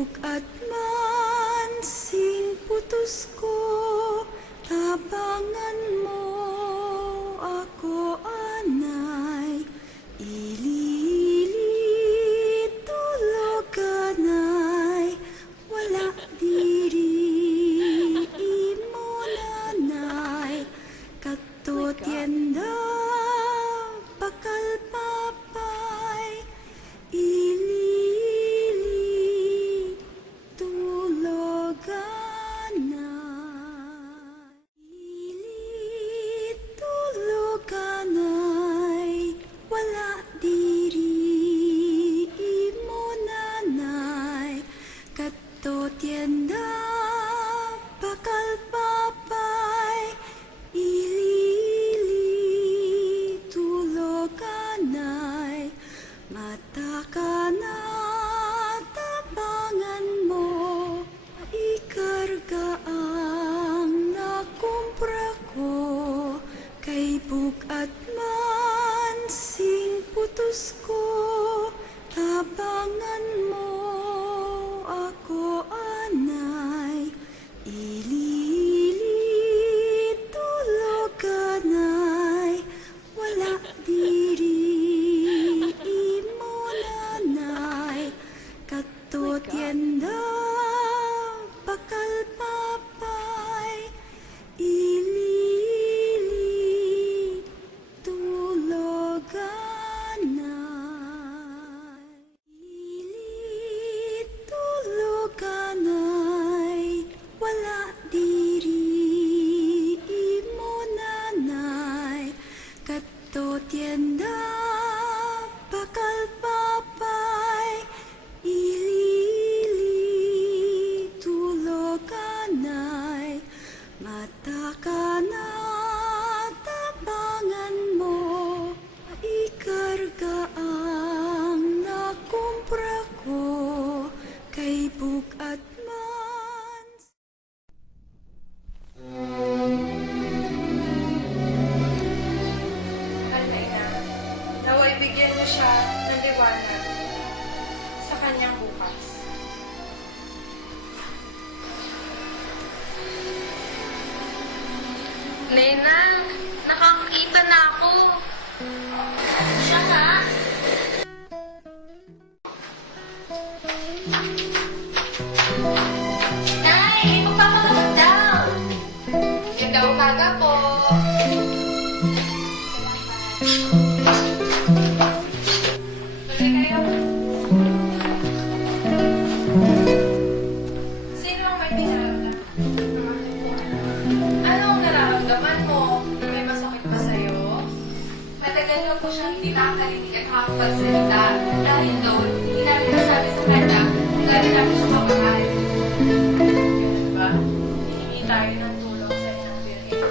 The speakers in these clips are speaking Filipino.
bukat mansing putus ko, tabangan mo ako anay, ililit tuloganay, wala diri imo nanay, kato tienda bakal papay, ililit tuloganay, ililit tuloganay, wala diri imo nanay, kato tienda bakal papay, ililit tuloganay, mata ka na tabangan mo, ikarga ang nakumpra ko, kay bukat mansing putus ko, tabangan mo ako anay, ililit tuloganay, wala diri imo nanay, kato tienda bakal papay, ililit tuloganay, ililit tuloganay, wala diri imo nanay, kato tienda bakal papay, ililit tuloganay, mata ka na tabangan mo, ikarga ang nakumpra ko, kay bukat man. Almeida, naway bigyan mo siya ng liwanag sa kanyang bukas. Nena, nakakakita na ako. Siya nga? Nay, magpapagamot daw. Ganda umaga po. Tuloy kayo. Sino ang may pinaramdam? Ano ang nararamdaman mo? May masakit ba sa'yo? Matagal na po siyang hindi nakakarinig at makakapagsalita. Dahil doon, hindi namin nasabi sa kanya kung gano'n namin siya kamahal. Ganun ba? Hihingi tayo ng tulong sa inang Birhen.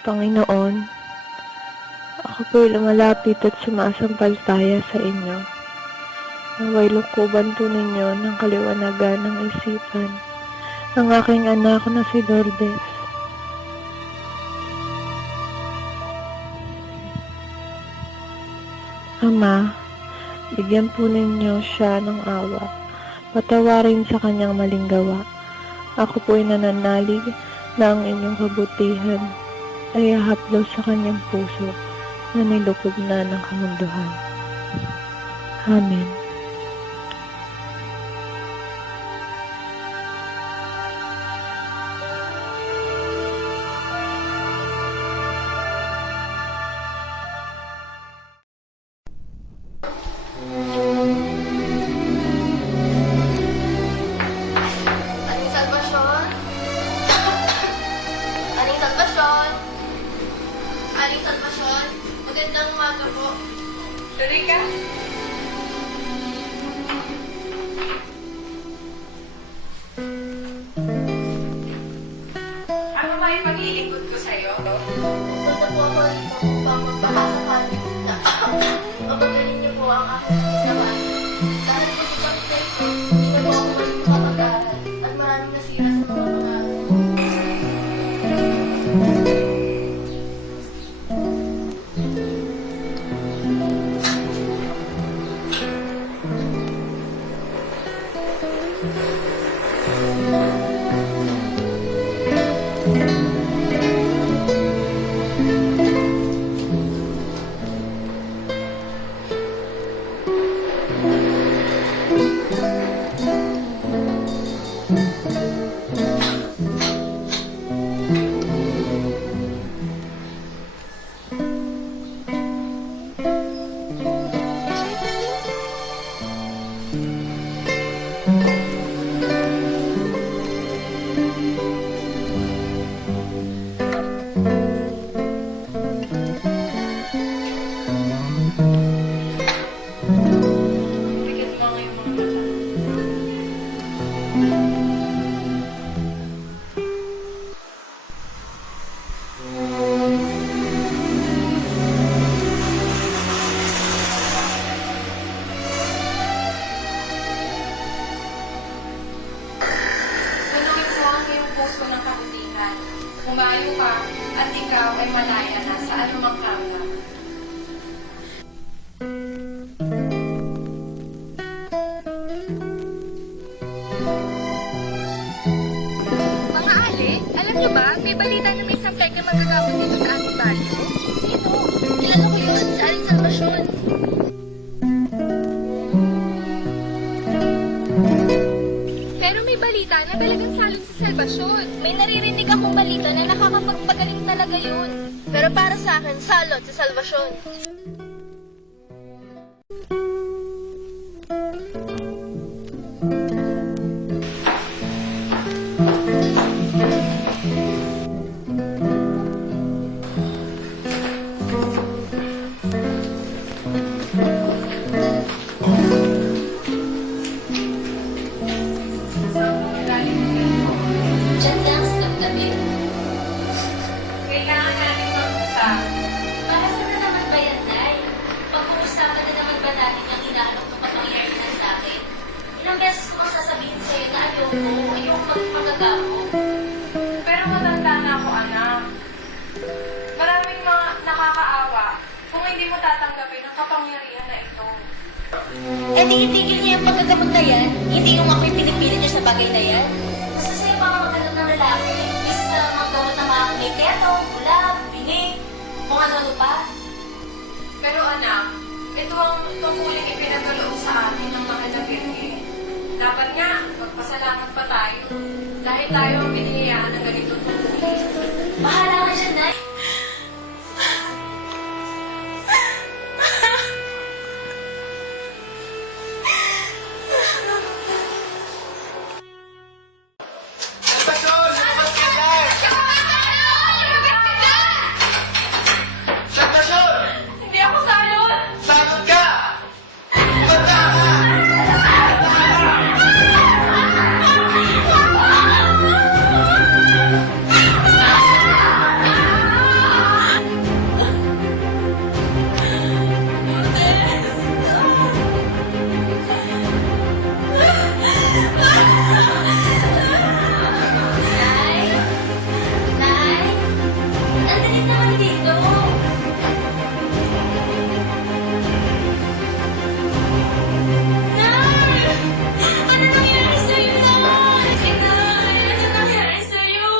Panginoon, ako po'y lumalapit at sumasampalataya sa inyo. Naway lukuban po ninyo ng kaliwanagan ng isipan ang aking anak na si Lourdes. Ama, bigyan po ninyo siya ng awa. Patawarin sa kanyang maling gawa. Ako po'y nananalig na ang inyong kabutihan ay ahaplos sa kanyang puso na nilukob na ng kamunduhan. Amen. Aling Salvasyon? Aling Salvasyon? Aling Salvasyon? Magandang umaga po. Tuloy ka. Ano ba yung paglilingkod ko sa'yo? Punta po ako dito upang magpapasakali na mapagaling niyo po ang aking ginawasan. Dahil po sa pagkakas ko, hindi na po ako makapag-aral at maraming nasira sa mga pangaral. Bigyan mo nga yung mga mata. Punuin mo ang iyong puso ng kabutihan. Humayo ka at ikaw ay malaya na sa anumang kamla. Mga ale, alam niyo ba, may balita na may isang peke manggagawin dito sa ating baryo? Sino? Kilala ko yun, sa Aling Salvasyon. Pero may balita na talagang salot sa Salvasyon. May naririnig akong balita na nakakapagpagaling talaga yun. Pero para sa akin, salot sa Salvasyon. Saan mo magaling mo ganito? Diyan lang sa tabi. Kailangan natin mag-usap. Para sa na naman ba yan, Nay? Pag-uusapan na naman ba natin ang inaalok ng kapangyarihan sa akin? Ilang beses ko ang sasabihin sa'yo na ayoko magpagagawa. Pero matanda na ako, anak. Maraming mga nakakaawa kung hindi mo tatanggapin ang kapangyarihan na ito. Eh di itigil niya yung pagkagamot na yan. Hindi yung ako'y pinipilit niya sa bagay na yan. Mas masaya pa ka maghanap ng lalaki. Isa sa maggamot na mga may keto, bulag, binig, kung ano-ano pa. Pero anak, ito ang tungkuling ipinagkaloob sa amin ng mahal na Virgen. Dapat nga, magpasalamat pa tayo. Dahil tayo ang binigyan ng ganitong tungkulin. Bahala ka dyan, Nay. Salvasyon! Lumabas ka dyan! Salvasyon! Hindi ako salot! Salot ka! Banda ka! naman dito? Nay! Ano nangyari sa'yo, Nay? Inay, ano nangyari sa'yo?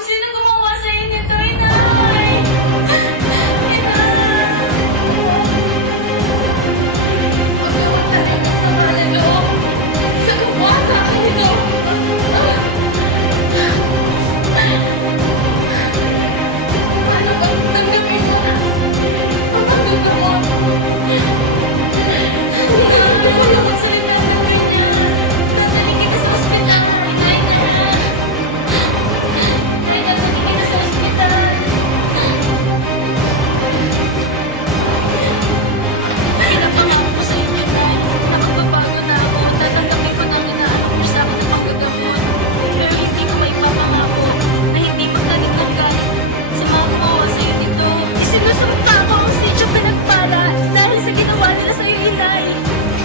Sino gumawa sa'yo nito, Inay?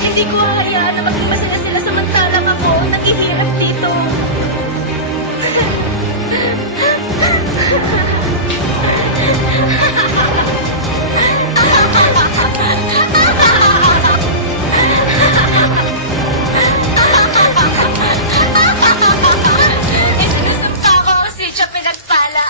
Hindi ko hahayaan na maging masaya sila samantalang ako naghihirap dito. Isinusumpa ko ang sityo pinagpala.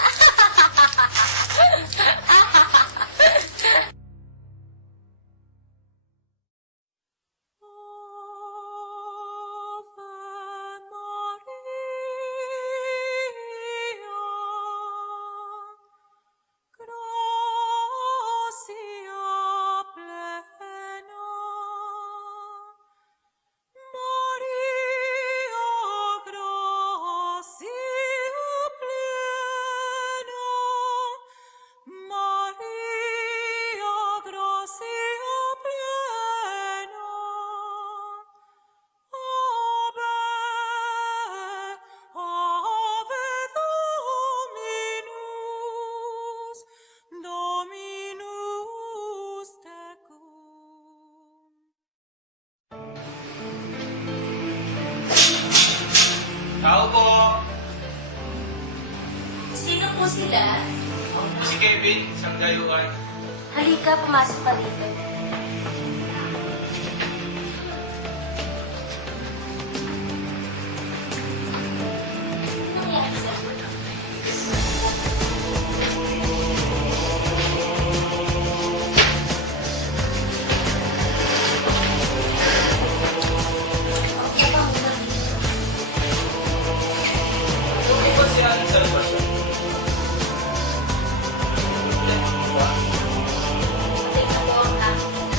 Tao po. Sino po sila? Ako po si Kevin, isang dayuhan. Halika, pumasok ka dito. Nangyari sa'yo? Okay pa muna. Ano ba si Aling Salvador? Tingnan mo ang aking ina.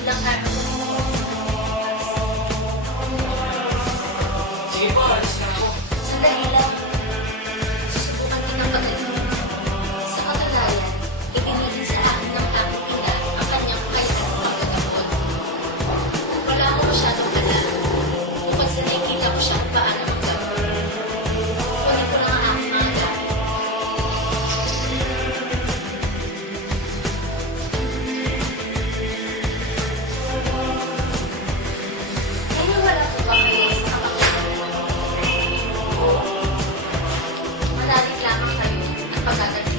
Ilang araw na Sige po, alis na ako. sandali lang. Susubukan din ang pagaling. Sa katunayan, ibinigay sa akin ng aking ina ang kanyang kailan sa pagkagamot. Wala ako masyadong alam. Bukod sa nakikita ko siya kung paano maggamot. Kunin ko lang ang aking mga gamit. Naniniwala ko ba kayo sa kapangyarihan? Manalig lamang sa'yo ang pagkagaling.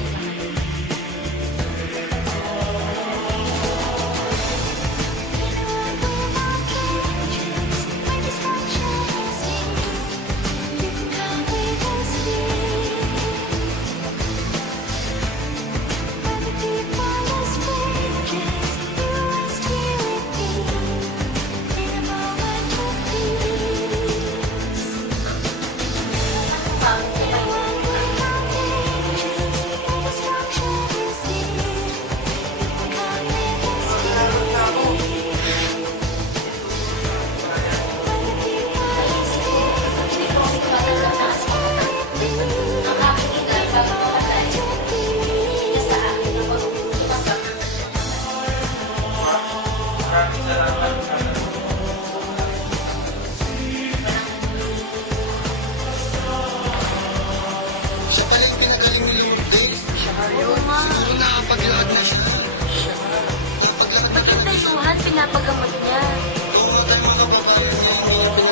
Ang aking ina bago mamatay, ina sa akin ang pag-uusap. Maraming salamat. Siya pala yung pinagaling ni Lourdes. Oo nga. Siguro nakapaglakad na siya. Nakapaglakad na Maging dayuhan, pinapagamot niya. Oo nga tayo mga kababayan niya. Hindi niya